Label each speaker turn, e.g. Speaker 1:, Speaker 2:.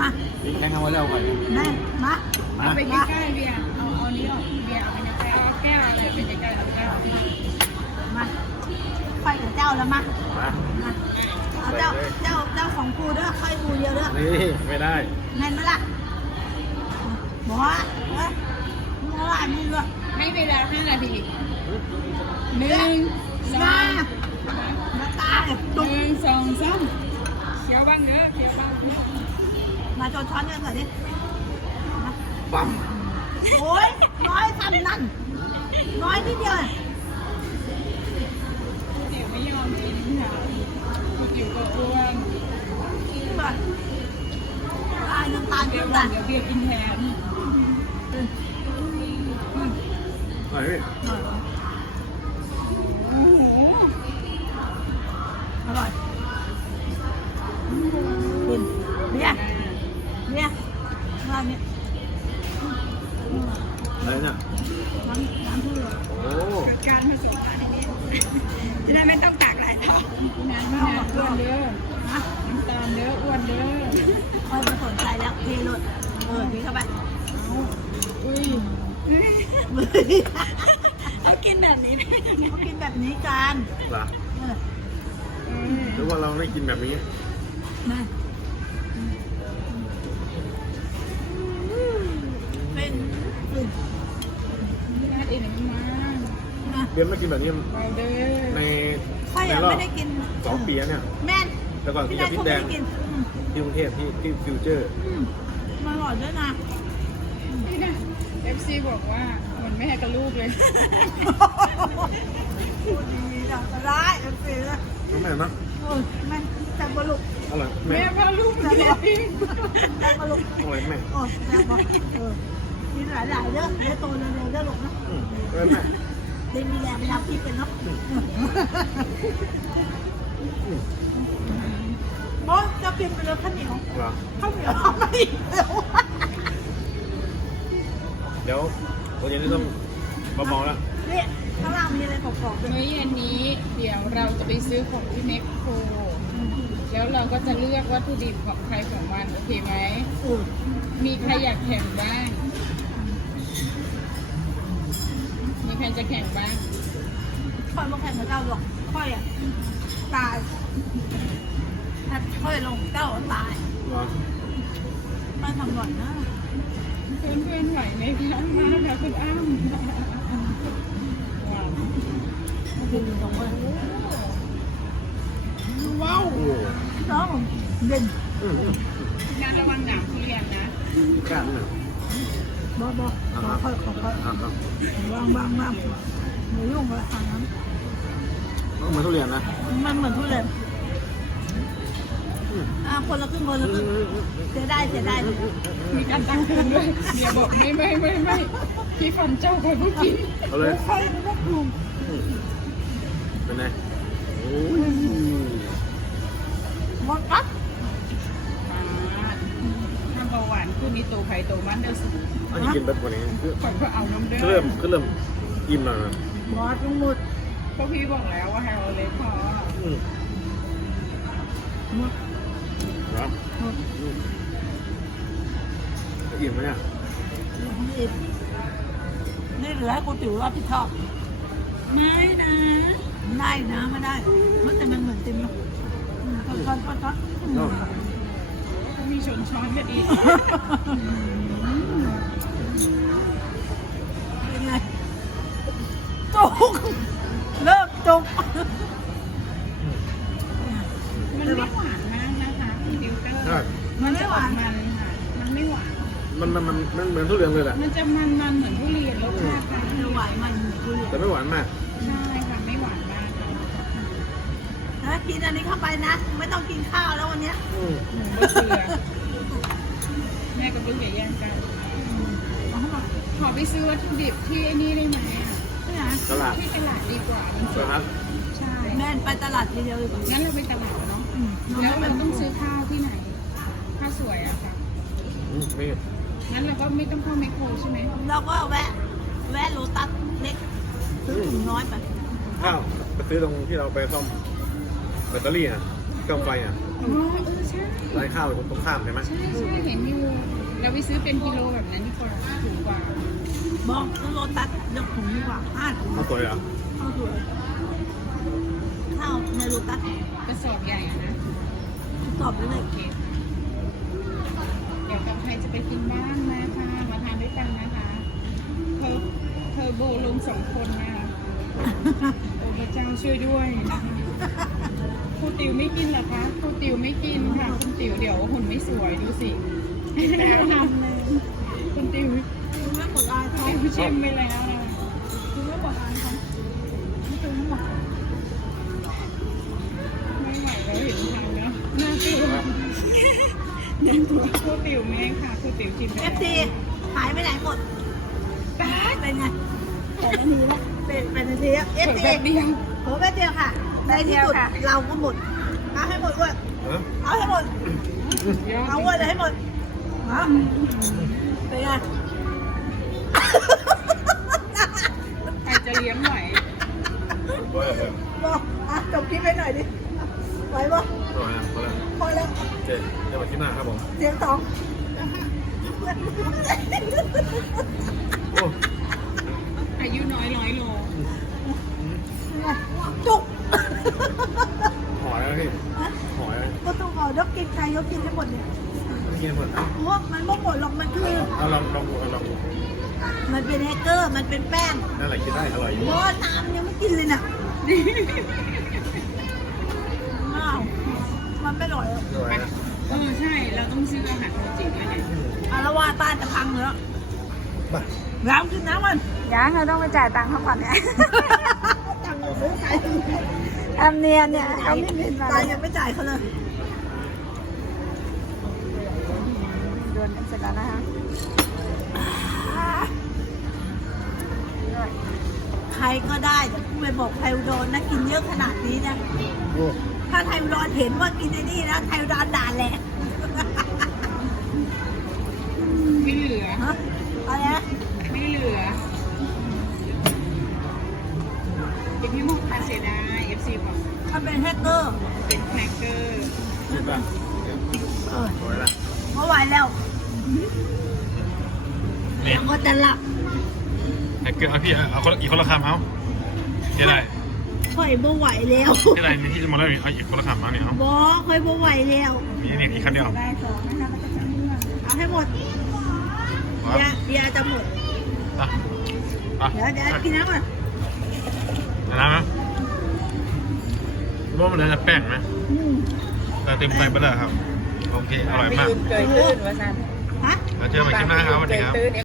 Speaker 1: มา
Speaker 2: นี่แข่งเอาไว้แล้วก่อน
Speaker 1: แม่มา
Speaker 3: เอาไปใกล้ๆเบียร์เอานี้ออกเบียร์เอาไปใกล้ๆแก้วอะไรไปใกล้ๆแล้วแก้ว
Speaker 1: มาค่อยกับเจ้าแล้วมา
Speaker 2: มา
Speaker 1: มาเอาเจ้าของกูเด้อค่อยกูเดียวเด้อ
Speaker 2: นี่ไม่ได้
Speaker 1: แม่นไหมล่ะบอกว่ามึงอะไรมึงด้วย
Speaker 3: ให้เวลา5 นาที 1 2
Speaker 1: มาตาย
Speaker 3: 1
Speaker 1: ตุ้ม
Speaker 3: 2 3เขียวบ้างเนอะเขียวบ้าง
Speaker 1: มาจนช้อนกันหน่อยดิ
Speaker 2: ปั๊ม
Speaker 1: โอ้ยน้อยทำนั่นน้อยนิดเดียว
Speaker 3: เดี๋ยวไม่ยอมกินค่ะคุณอยู่ก็อ้วน
Speaker 1: แบบตายน้ำตาล
Speaker 3: เดี๋
Speaker 1: เกิ
Speaker 3: ยวน
Speaker 1: แต่
Speaker 3: เดี๋ยวเบียร์กินแทน
Speaker 2: อะไรพี่
Speaker 3: โอ้โห
Speaker 1: อร่อยกินเนี่ยว่านี่
Speaker 2: อะไรเนี่ย
Speaker 1: น้ำทุเรียน
Speaker 2: โอ้
Speaker 3: การผสมกันนี่จะได้ไม่ต้องตักหลายท้องน้ำอ้วนเด้อ
Speaker 1: นะ
Speaker 3: น้ำตาลเด้ออ้วนเด้อ
Speaker 1: คอยมาสนใจแล้วเทรถนี่เข้าไป
Speaker 3: อุ้ยเอากินแบบนี้ได้ยังไง
Speaker 1: เขากินแบบนี้กัน
Speaker 2: เหรอหรือว่าเราได้กินแบบนี้
Speaker 1: นะเป็น
Speaker 3: น่าอิ่มมาก
Speaker 1: นะ
Speaker 2: เบียร์ไม่กินแบบนี้
Speaker 3: เบาเด้อ
Speaker 2: ใน
Speaker 1: ค่อย
Speaker 2: ใน
Speaker 1: ยัง
Speaker 2: รอบ
Speaker 1: ไม่ได้กิน
Speaker 2: 2 ปีแล้วเนี่ย
Speaker 1: แม่น
Speaker 2: แต่ก่อนกิ
Speaker 1: พี่
Speaker 2: น
Speaker 1: นาย
Speaker 2: กับพริ
Speaker 1: เขา
Speaker 2: กแด
Speaker 1: ไม่
Speaker 2: ง
Speaker 1: ได้กิน
Speaker 2: ที่กรุงเทพที่ฟิวเจอร์
Speaker 1: มาอร่อยด้วยนะ
Speaker 3: นี่นะ FC บอกว่าเหมือนไม่ให้กับลูกเลย
Speaker 1: พูดดีนะร้ายเอฟซีนะ
Speaker 2: น้องแม่นะ
Speaker 1: แม่แต่บลุก
Speaker 2: อร่อยแม่
Speaker 3: แม่พาลูกมาเรียนพิง
Speaker 1: แต่บลุก
Speaker 2: อร่อยแม่
Speaker 1: โอ้แต่บอกมีหลายๆเรื่องเดี๋ยวโตเร็วๆได้หรอกนะ
Speaker 2: อร่อยแม่
Speaker 1: ได้มีแรงไปรับพี่เป็นเนาะบอสจะกินไปเลยข้าวเหนียว
Speaker 2: เหรอ
Speaker 1: ข้าวเหนียวไม่เร็ว
Speaker 2: เดี๋ยววันนี้ต้องเบาๆแล้ว
Speaker 1: นี่ข้างล่างมีอะไรกรอบๆด้วย
Speaker 3: มื้อเย็นนี้เดี๋ยวเราจะไปซื้อของที่เม็กโครแล้วเราก็จะเลือกวัตถุดิบของใครของมันโอเคไหม มีใครอยากแข่งบ้าง มีใครจะแข่งบ้าง
Speaker 1: ค่อยมาแข่งกับเจ้าหรอกค่อยอ่ะตายถ้าค่อยลงเจ้าตาย
Speaker 2: เหรอ
Speaker 3: มาทำหน่อยนะเพื่อนๆไหวไหมคะมาค่ะคุณอ้ำว้าว
Speaker 1: กินตรงเลย
Speaker 3: ว้าว
Speaker 2: โอ้
Speaker 1: น้องเด่น
Speaker 3: งานระวังหนามทุเรียนนะ
Speaker 2: ก้านน่ะ
Speaker 1: บอค่อยวางไม่ยุ่งเลยทางนั้น
Speaker 2: เหมือนทุเรียนนะ
Speaker 1: มันเหมือนทุเรียนคนละครึ่งเสียได้
Speaker 3: มีการตั้งคืนด้วยเมียบอกไม่พี่ฟันเจ้าใครผู้กิน
Speaker 2: เอาเลย
Speaker 1: ค่อยนักดู
Speaker 2: เป็นไงโอ้ย
Speaker 1: มันกัด
Speaker 3: น้ำเบาหวานคือมีตัวไข่ตัวมันเด้อสิ
Speaker 2: อันนี้กินแบบวันนี้คือ
Speaker 3: ก่อนก็เอาน้ำเด้อ
Speaker 2: เริ่มอิ่มแล้วนะ
Speaker 1: บอสทั้งหมด
Speaker 3: เพราะพี่บอกแล้วว่าให้เอาเล็กพอ
Speaker 1: หมด
Speaker 2: เหรออิ่มไหมเนี่ย
Speaker 1: นี่เหลือให้กูติ๋วรับผิดชอบ
Speaker 3: ไม่นะ
Speaker 1: ได้นะไม่ได้แต่มันเหมือนเต็มเนาะช้อน
Speaker 3: ก็มีชนช้อนก็ดี
Speaker 1: เป็นไงจุกเริ่มจุก
Speaker 3: มันไม่หวานมากนะคะพี่ดิวเตอร์
Speaker 2: ใช่
Speaker 1: มันไม่หวาน
Speaker 3: มันค่ะมันไม่หวาน
Speaker 2: มันเหมือนทุเรียนเลยแหละ
Speaker 3: มันจะมันเหมือนทุเรียนรสชาติค่ะ
Speaker 1: ไม่หวานมันกูเลย
Speaker 2: แต่ไม่หวานมาก
Speaker 3: ใช่ค่ะไม่หวานมากค่ะ
Speaker 1: ถ้ากินอันนี้เข้าไปนะ ไม่ต้องกินข้าวแล้ววันเนี้ย
Speaker 3: หนูไม่เชื่อแม่กับลูกอย่าแย่งกัน ขอไปซื้อวัตถุดิบที่ไอ้นี่ได้ไหมอ่ะ
Speaker 2: ตลาด
Speaker 3: ที่ตลาดดีกว่ามันส
Speaker 2: ต
Speaker 3: ด
Speaker 2: ลาด
Speaker 3: ใช่
Speaker 1: แม่ไปตลาดทีเดียวดีกว่า
Speaker 3: งั้นเราไปตลาดเนาะแล้วเราต้องซื้อข้าวที่ไหนข้าวสวยอะค่ะ
Speaker 2: ไม่
Speaker 3: งั้นเราก็ไม่ต้องเข้าไมคโครใช่ไหม
Speaker 1: เราก็แวะโลตัสเล็กซื้อถุงน้อยไป
Speaker 2: ข้าวไปซื้อตรงที่เราไปซ่อมแบตเตอรี่อ่ะเครื่องไฟอ่ะ
Speaker 3: อ๋อใช่
Speaker 2: ร้านข้าวตรงข้ามใช่ไหม
Speaker 3: ใช่เห็นอยู่เราไปซื้อเป็นกิโลแบบนั้นดีกว่าถูกกว่า
Speaker 1: บอกซื้อโลตัสยกถุงดีกว่า5 ถุง
Speaker 2: ข้าวสวยเหรอ
Speaker 1: ข้าวสวยข้าวในโลตัส
Speaker 3: กระสอบใหญ่อะนะ
Speaker 1: ตอบไปเลย
Speaker 3: โอเคเดี๋ยวกับใครจะไปกินบ้างนะคะมาทานด้วยกันนะคะเธอโบลง2 คนนะคะโอ้พระเจ้าช่วยด้วยนะคะครูติ๋วไม่กินเหรอคะครูติ๋วไม่กินค่ะคุณติ๋วเดี๋ยวหุ่นไม่สวยดูสิคุณติ๋ว
Speaker 1: คุณไม่กดอายเขา
Speaker 3: ติ๋วชิมไปแล้วนะ
Speaker 1: คุณไม่กดอายเขาไม่เป็นหมด
Speaker 3: ไม่ไหวแล้วเห็นทางแล้วน่ากลัวครูติ๋วแม่ค่ะครูติ๋วชิมไป
Speaker 1: เอ
Speaker 3: แล้ว
Speaker 1: ฟซีหายไปไหนหมดเป็นไงเป็นนาทีละเป็นนาทีละเอฟซี
Speaker 3: แบบเดียว
Speaker 1: โหแป๊บเดียวค่ะในที่สุดเราก็หมดเอาให้หมดด้วย
Speaker 2: ฮะ
Speaker 1: เอาให้หมด เอาเงินให้หมดเอาเป็นไง
Speaker 3: ใครจะเลี้ยงไหว
Speaker 2: สวยเหรอ
Speaker 1: บอกอ่ะจบคลิปให้หน่อยดิไหวปะ
Speaker 2: สวยนะพอแล้ว
Speaker 1: พอแล้ว
Speaker 2: โอเคเดี๋ยวมาที่หน้าครับผม
Speaker 1: เสียงสอง
Speaker 2: โอ้
Speaker 3: อายุน้อย100 โล
Speaker 1: จุก
Speaker 2: หอยแล้วพี่หอยแล้ว
Speaker 1: ก็ต้องเอายกกินใครยกกินให้หมดเนี่ย
Speaker 2: ไม่กินหมดนะ
Speaker 1: โอ้มันไม่หมดหรอกมันคือ
Speaker 2: เอาลองดูเอาลองดู
Speaker 1: มันเป็นแฮกเกอร์มันเป็นแป้ง
Speaker 2: นั่นแหละกินได้อร่อยอยู่
Speaker 1: โอ้น้ำยังไม่กินเลยน่ะอ้าวมันไม่อร่อย
Speaker 2: สวยนะ
Speaker 3: ใช่เราต้องซื้ออาหารโปรตีนด้วยไง
Speaker 1: อาละว่าต้านจะพังแล้ว
Speaker 2: มา
Speaker 1: น้ำกินน้ำมัน
Speaker 4: ยังเราต้องไปจ่ายตังค์เขาก่อนเนี่ย
Speaker 1: ตังค์เราไม่จ่าย
Speaker 4: ทำเนียนเนี่ยเขาไม่บินมา
Speaker 1: ตายยังไม่จ่ายเขาเลย
Speaker 4: โดนเสร็จแล้วนะคะ
Speaker 1: ใครก็ได้ไปบอกไทยอุดรนะกินเยอะขนาดนี้นะ
Speaker 2: โอ้
Speaker 1: ถ้าไทยอุดรเห็นว่ากินไอ้นี่นะไทยอุดรด่าแหละ
Speaker 3: ไม่เหลือ
Speaker 1: ฮะอะไรนะ
Speaker 3: ไม่เหลือเด็กพี่มุกตาเสียดาย FC บอก
Speaker 1: ถ้าเป็นแฮกเกอร์
Speaker 3: เป็นแครกเกอร์
Speaker 2: กินป่ะ สวยละ
Speaker 1: เมื่อไหวแล้ว
Speaker 2: นี่
Speaker 1: แล้วก็จะหลับ
Speaker 2: ไอ้เกิดเอาพี่เอาคนอีกคนละคำเอาที่ไร
Speaker 1: ค่อยเมื่อไหวแล้ว
Speaker 2: ที่ไรนี่ที่จะมาได้เอาอีกคนละคำเอาเนี่ยเอา
Speaker 1: บอค่อยเมื่อไหวแล้ว
Speaker 2: มีนี่อีกคำเดียว
Speaker 4: ได้สองนะคะก็จะเป็นเรื่อง
Speaker 1: เอาให้หมดยาจะหมด
Speaker 2: อ่ะ
Speaker 1: เดี๋ยวกินน้ำก่อน
Speaker 2: น้ำนะรู้ว่ามันจะแป้งไหม
Speaker 1: อืม
Speaker 2: แต่เต็มไฟไปแล้วครับ โอเค อร่อยมาก
Speaker 3: เกยตื้นว่าซั่น
Speaker 1: ฮะ
Speaker 2: แล้วเจอกันใหม่คลิปหน้าครับสวัสดีครับ